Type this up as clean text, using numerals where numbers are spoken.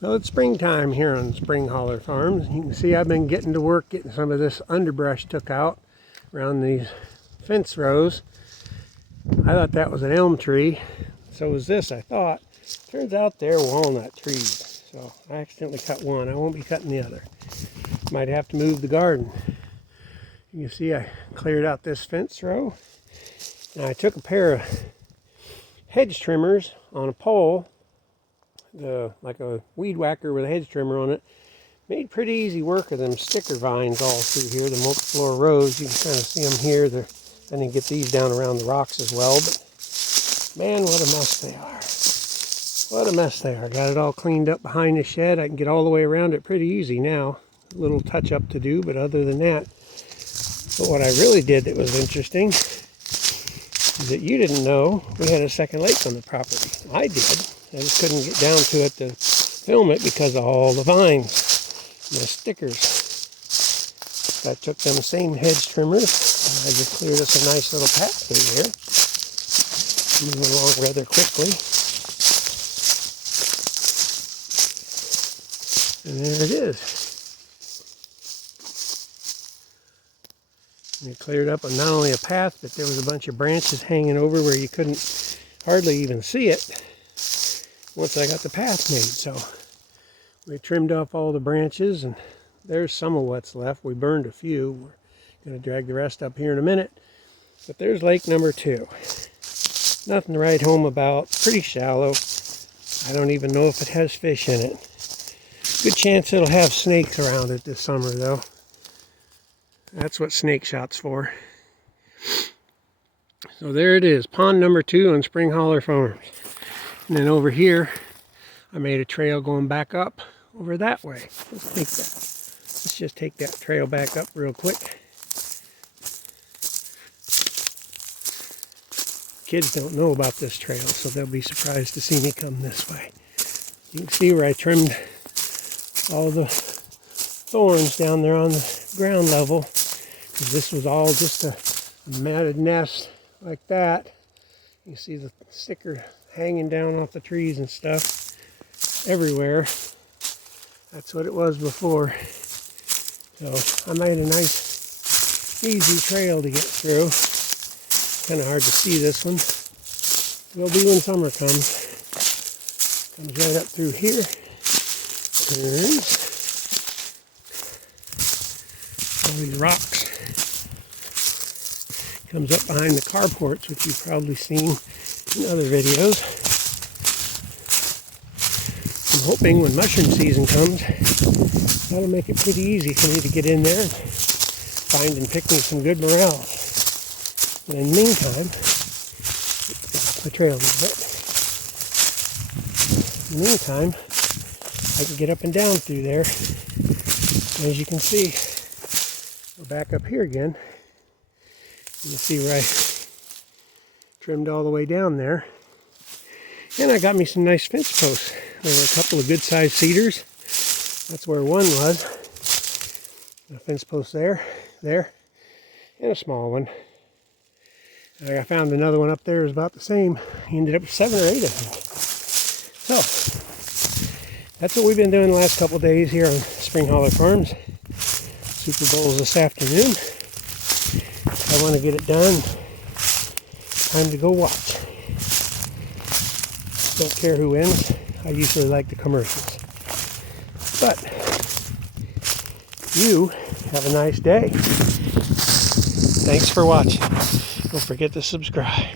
Well, it's springtime here on Spring Holler Farms. You can see I've been getting to work getting some of this underbrush took out around these fence rows. I thought that was an elm tree. So was this, I thought. Turns out they're walnut trees. So I accidentally cut one. I won't be cutting the other. Might have to move the garden. You can see I cleared out this fence row. Now I took a pair of hedge trimmers on a pole, like a weed whacker with a hedge trimmer on it. Made pretty easy work of them sticker vines all through here, the multiflora rows. You can kind of see them here. I didn't get these down around the rocks as well, but man, what a mess they are. What a mess they are. Got it all cleaned up behind the shed. I can get all the way around it pretty easy now. A little touch up to do, but other than that. But what I really did that was interesting is that you didn't know we had a second lake on the property. I did. I just couldn't get down to it to film it because of all the vines and the stickers. I took them same hedge trimmers. I just cleared us a nice little path through here. Moving along rather quickly. And there it is. And it cleared up not only a path, but there was a bunch of branches hanging over where you couldn't hardly even see it once I got the path made. So we trimmed off all the branches, and there's some of what's left. We burned a few. We're going to drag the rest up here in a minute. But there's lake number 2. Nothing to write home about. Pretty shallow. I don't even know if it has fish in it. Good chance it'll have snakes around it this summer, though. That's what snake shot's for. So there it is, pond number 2 on Spring Holler Farms. And then over here, I made a trail going back up over that way. Let's just take that trail back up real quick. Kids don't know about this trail, so they'll be surprised to see me come this way. You can see where I trimmed all the thorns down there on the ground level. This was all just a matted nest like that. You see the sticker hanging down off the trees and stuff everywhere. That's what it was before. So I made a nice easy trail to get through. Kind of hard to see this one. Will be when summer comes. Comes right up through here. Turns. All these rocks. Comes up behind the carports, which you've probably seen in other videos. I'm hoping when mushroom season comes, that'll make it pretty easy for me to get in there and find and pick me some good morels. But in the meantime, off the trail a little bit. In the meantime, I can get up and down through there. And as you can see, we're back up here again. You see where I trimmed all the way down there. And I got me some nice fence posts. There were a couple of good sized cedars. That's where one was. A fence post there, and a small one. And I found another one up there. It was about the same. I ended up with 7 or 8 of them. So, that's what we've been doing the last couple of days here on Spring Holler Farms. Super Bowls this afternoon. I want to get it done. Time to go watch. Don't care who wins. I usually like the commercials. But you have a nice day. Thanks for watching. Don't forget to subscribe.